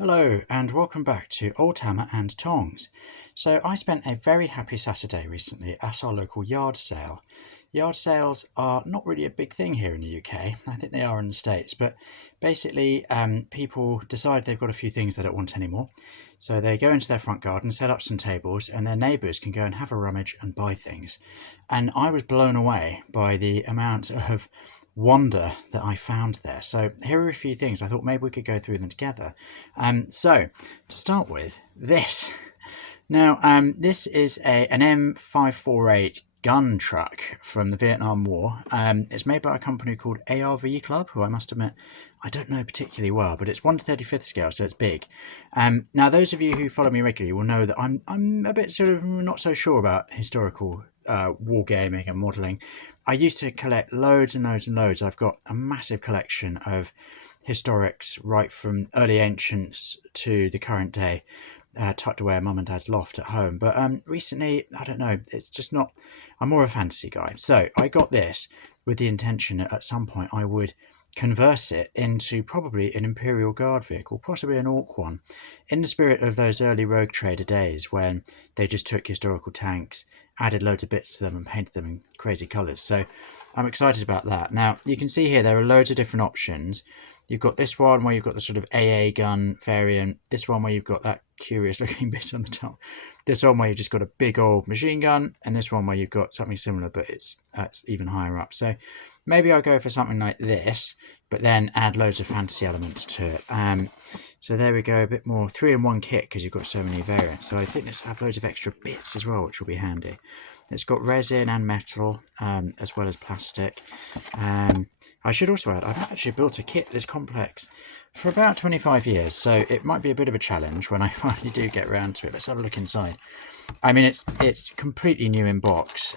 Hello and welcome back to Oldhammer and Tongs. So I spent a very happy Saturday recently at our local yard sale. Yard sales are not really a big thing here in the UK. I think they are in the States, but basically people decide they've got a few things they don't want anymore. So they go into their front garden, set up some tables, and their neighbours can go and have a rummage and buy things. And I was blown away by the amount of wonder that I found there. So here are a few things I thought maybe we could go through them together. So to start with, this. Now, this is an M548 gun truck from the Vietnam War. It's made by a company called ARV Club, who I must admit I don't know particularly well, but it's 1/35th scale, so it's big. Now, those of you who follow me regularly will know that I'm a bit sort of not so sure about historical wargaming and modelling. I used to collect loads and loads and loads. I've got a massive collection of historics right from early ancients to the current day, tucked away in mum and dad's loft at home. But recently, I don't know, it's just not, I'm more a fantasy guy. So I got this with the intention that at some point I would converse it into probably an Imperial Guard vehicle, possibly an Orc one, in the spirit of those early Rogue Trader days when they just took historical tanks, added loads of bits to them and painted them in crazy colours. So I'm excited about that. Now, you can see here there are loads of different options. You've got this one where you've got the sort of AA gun variant, this one where you've got that curious looking bit on the top, this one where you've just got a big old machine gun, and this one where you've got something similar but it's even higher up. So maybe I'll go for something like this, but then add loads of fantasy elements to it. So there we go, a bit more 3-in-1 kit because you've got so many variants. So I think this will have loads of extra bits as well, which will be handy. It's got resin and metal, as well as plastic. I should also add, I've actually built a kit this complex for about 25 years, so it might be a bit of a challenge when I finally do get around to it. Let's have a look inside. I mean, it's completely new in box,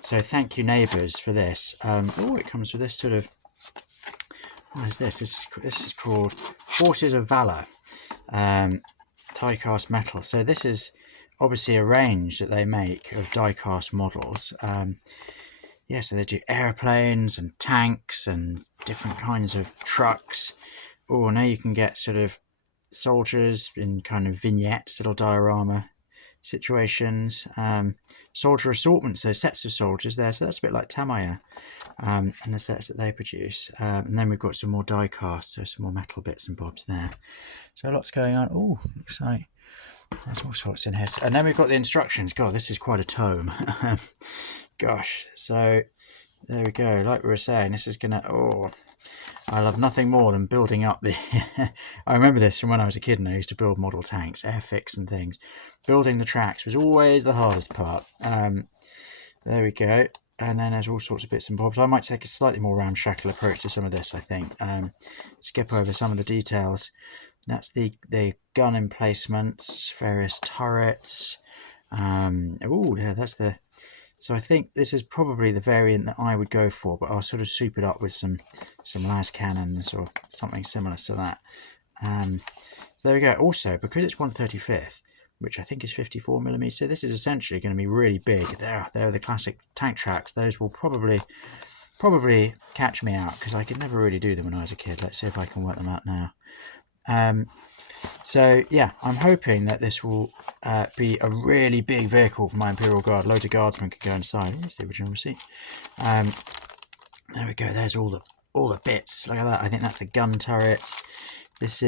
so thank you neighbours for this. Oh, it comes with this sort of, what is this? This is called Forces of Valor, die-cast metal. So this is obviously a range that they make of die-cast models. Yeah, so they do airplanes and tanks and different kinds of trucks. Oh, now you can get sort of soldiers in kind of vignettes, little diorama situations. Soldier assortment, so sets of soldiers there. So that's a bit like Tamaya and the sets that they produce. And then we've got some more die cast, so some more metal bits and bobs there. So lots going on. Oh, looks like there's all sorts in here. And then we've got the instructions. God, this is quite a tome. Gosh, so there we go. Like we were saying, this is gonna, I love nothing more than building up the I remember this from when I was a kid and I used to build model tanks, airfix and things. Building the tracks was always the hardest part. There we go. And then there's all sorts of bits and bobs. I might take a slightly more ramshackle approach to some of this, I think. Skip over some of the details. That's the gun emplacements, various turrets. Oh, yeah, that's the... So I think this is probably the variant that I would go for, but I'll sort of soup it up with some las cannons or something similar to that. So there we go. Also, because it's 1/35th, which I think is 54mm, this is essentially going to be really big. There are the classic tank tracks. Those will probably catch me out because I could never really do them when I was a kid. Let's see if I can work them out now. So yeah, I'm hoping that this will be a really big vehicle for my Imperial Guard. Loads of guardsmen could go inside. Here's the original receipt. There we go. There's all the bits. Look at that. I think that's the gun turrets. These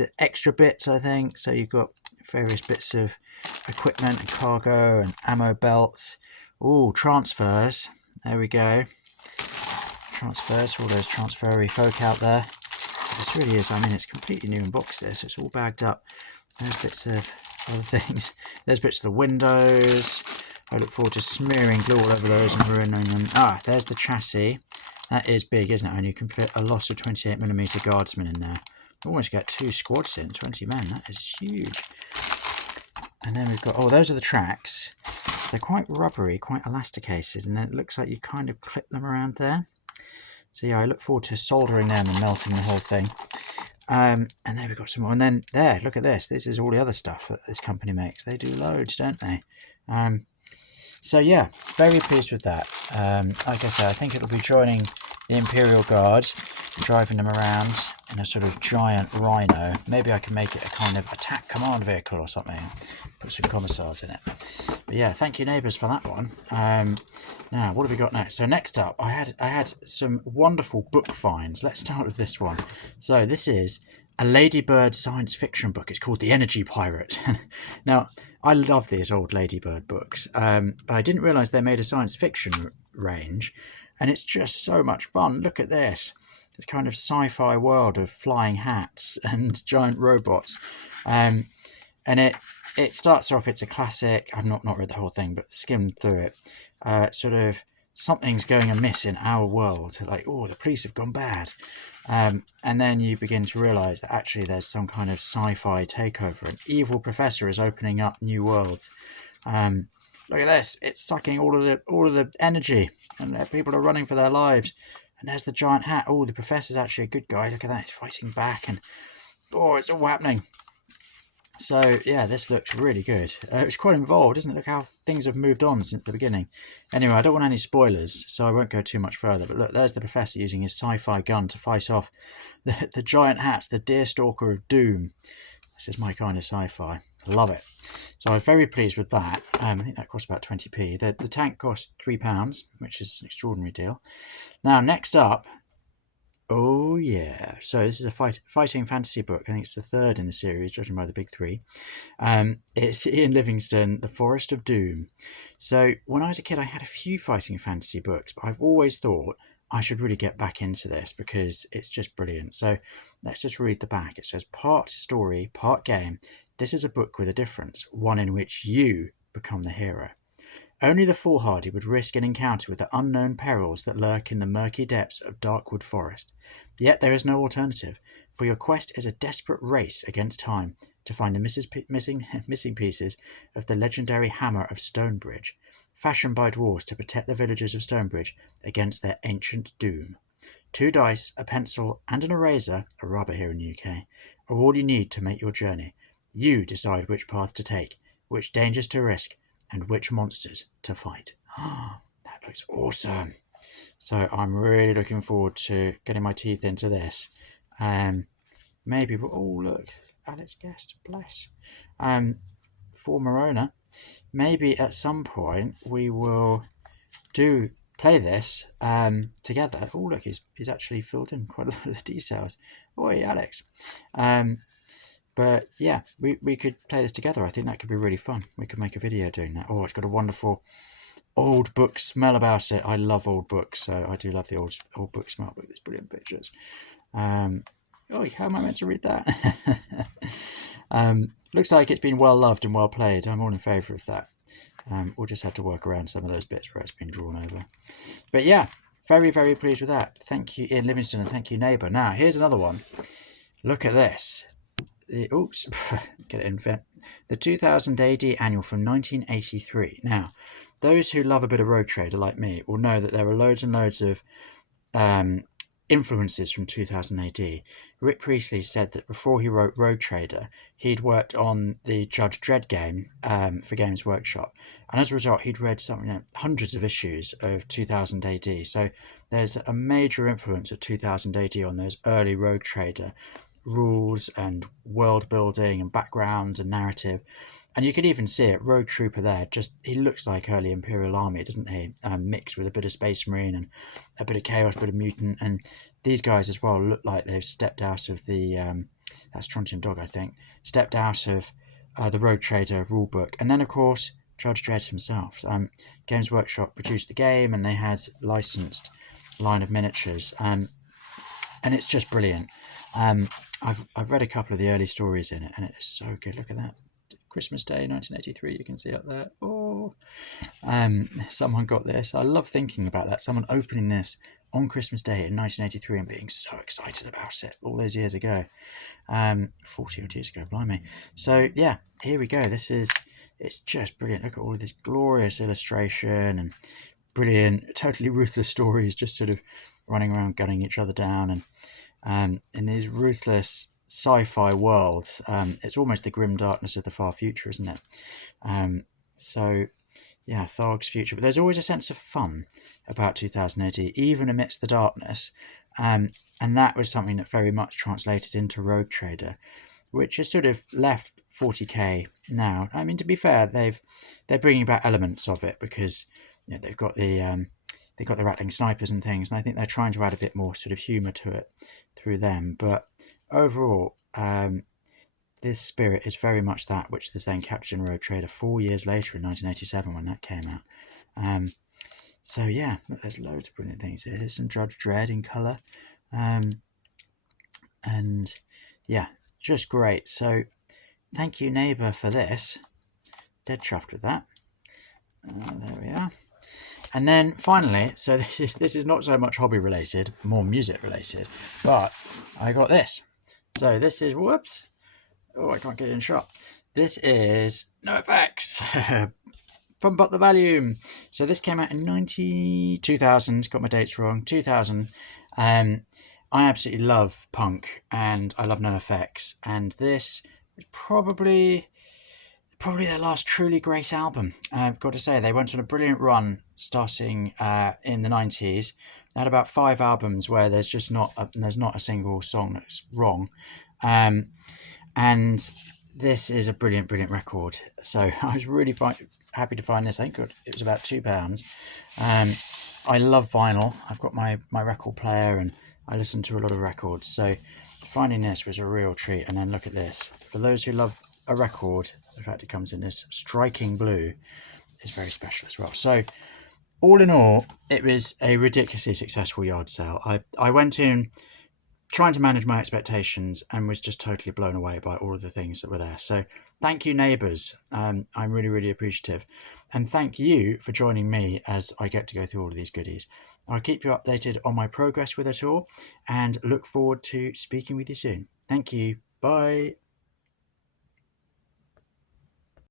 are extra bits, I think. So you've got various bits of equipment and cargo and ammo belts. Oh, transfers. There we go. Transfers for all those transfery folk out there. This really is, I mean, it's completely new in box there, so it's all bagged up. There's bits of other things. There's bits of the windows. I look forward to smearing glue all over those and ruining them. Ah, there's the chassis. That is big, isn't it? And you can fit a lot of 28mm guardsmen in there. Almost get 2 squads in, 20 men. That is huge. And then we've got, oh, those are the tracks. They're quite rubbery, quite elasticated, and then it looks like you kind of clip them around there. So yeah, I look forward to soldering them and melting the whole thing. And there we've got some more. And then there, look at this. This is all the other stuff that this company makes. They do loads, don't they? So yeah, very pleased with that. Like I said, I think it'll be joining the Imperial Guard, driving them around. in a sort of giant rhino. Maybe I can make it a kind of attack command vehicle or something. Put some commissars in it. But yeah, thank you neighbours for that one. Now, what have we got next? So next up, I had some wonderful book finds. Let's start with this one. So this is a Ladybird science fiction book. It's called The Energy Pirate. Now, I love these old Ladybird books, but I didn't realise they made a science fiction range, and it's just so much fun. Look at this. This kind of sci-fi world of flying hats and giant robots. And it starts off, it's a classic. I've not read the whole thing, but skimmed through it. Sort of something's going amiss in our world. Like, oh, the police have gone bad. And then you begin to realise that actually there's some kind of sci-fi takeover. An evil professor is opening up new worlds. Look at this. It's sucking all of the energy, and people are running for their lives. And there's the giant hat. Oh, the professor's actually a good guy. Look at that. He's fighting back. And, oh, it's all happening. So, yeah, this looks really good. It's quite involved, isn't it? Look how things have moved on since the beginning. Anyway, I don't want any spoilers, so I won't go too much further. But look, there's the professor using his sci-fi gun to fight off the giant hat, the deerstalker of doom. This is my kind of sci-fi. Love it. So I was very pleased with that. I think that cost about 20p. The tank cost £3, which is an extraordinary deal. Now, next up, oh yeah. So this is a fighting fantasy book. I think it's the third in the series, judging by the big three. It's Ian Livingstone, The Forest of Doom. So when I was a kid, I had a few fighting fantasy books, but I've always thought I should really get back into this because it's just brilliant. So let's just read the back. It says, part story, part game. This is a book with a difference, one in which you become the hero. Only the foolhardy would risk an encounter with the unknown perils that lurk in the murky depths of Darkwood Forest. Yet there is no alternative, for your quest is a desperate race against time to find the missing pieces of the legendary Hammer of Stonebridge, fashioned by dwarves to protect the villagers of Stonebridge against their ancient doom. 2 dice, a pencil, and an eraser, a rubber here in the UK, are all you need to make your journey. You decide which path to take, which dangers to risk, and which monsters to fight. That looks awesome. So I'm really looking forward to getting my teeth into this. Maybe, oh look, Alex Guest, bless. For Morona, maybe at some point we will play this together. Oh look, he's actually filled in quite a lot of the details. Oi, Alex. But yeah, we could play this together. I think that could be really fun. We could make a video doing that. Oh, it's got a wonderful old book smell about it. I love old books, so I do love the old book smell. Look at these brilliant pictures. Oh, how am I meant to read that? Looks like it's been well loved and well played. I'm all in favour of that. We'll just have to work around some of those bits where it's been drawn over. But yeah, very, very pleased with that. Thank you, Ian Livingstone, and thank you, neighbour. Now, here's another one. Look at this. Get it in fit. The 2000 AD annual from 1983. Now, those who love a bit of Rogue Trader like me will know that there are loads and loads of influences from 2000 AD. Rick Priestley said that before he wrote Rogue Trader, he'd worked on the Judge Dredd game for Games Workshop, and as a result, he'd read hundreds of issues of 2000 AD. So there's a major influence of 2000 AD on those early Rogue Trader rules and world building and background and narrative. And you could even see it, Rogue Trooper there, he looks like early Imperial Army, doesn't he? Mixed with a bit of Space Marine and a bit of Chaos, a bit of Mutant. And these guys as well look like they've stepped out of the, that's Strontium Dog, I think, stepped out of the Rogue Trader rulebook. And then, of course, Judge Dredd himself. Games Workshop produced the game and they had licensed line of miniatures. And it's just brilliant. I've read a couple of the early stories in it, and it is so good. Look at that. Christmas Day 1983, you can see up there. Oh, someone got this. I love thinking about that. Someone opening this on Christmas Day in 1983 and being so excited about it all those years ago. 40 odd years ago, blimey. So yeah, here we go. It's just brilliant. Look at all of this glorious illustration and brilliant, totally ruthless stories, just sort of running around gunning each other down. And in these ruthless sci-fi worlds, it's almost the grim darkness of the far future, isn't it? So yeah, Tharg's future. But there's always a sense of fun about 2000 AD, even amidst the darkness. and that was something that very much translated into Rogue Trader, which has sort of left 40k now. I mean, to be fair, they're bringing back elements of it because they've got the rattling snipers and things, and I think they're trying to add a bit more sort of humour to it through them. But overall, this spirit is very much that which was then captured in Rogue Trader 4 years later in 1987 when that came out. So yeah, there's loads of brilliant things here. Here's some Judge Dredd in colour, and yeah, just great. So thank you, neighbour, for this. Dead chuffed with that. There we are. And then finally, so this is not so much hobby related, more music related, but I got this. So this is, whoops, oh, I can't get it in shot. This is NOFX. Pump Up the Volume. So this came out in 2000, got my dates wrong, 2000. I absolutely love punk and I love NOFX, and this is probably their last truly great album. I've got to say, they went on a brilliant run starting in the 90s. They had about 5 albums where there's not a single song that's wrong. And this is a brilliant record. So I was really happy to find this. I think it was about £2. I love vinyl. I've got my record player and I listen to a lot of records. So finding this was a real treat. And then look at this. For those who love a record, the fact it comes in this striking blue is very special as well. So all in all, it was a ridiculously successful yard sale. I went in trying to manage my expectations and was just totally blown away by all of the things that were there. So thank you, neighbours. I'm really appreciative. And thank you for joining me as I get to go through all of these goodies. I'll keep you updated on my progress with it all and look forward to speaking with you soon. Thank you. Bye.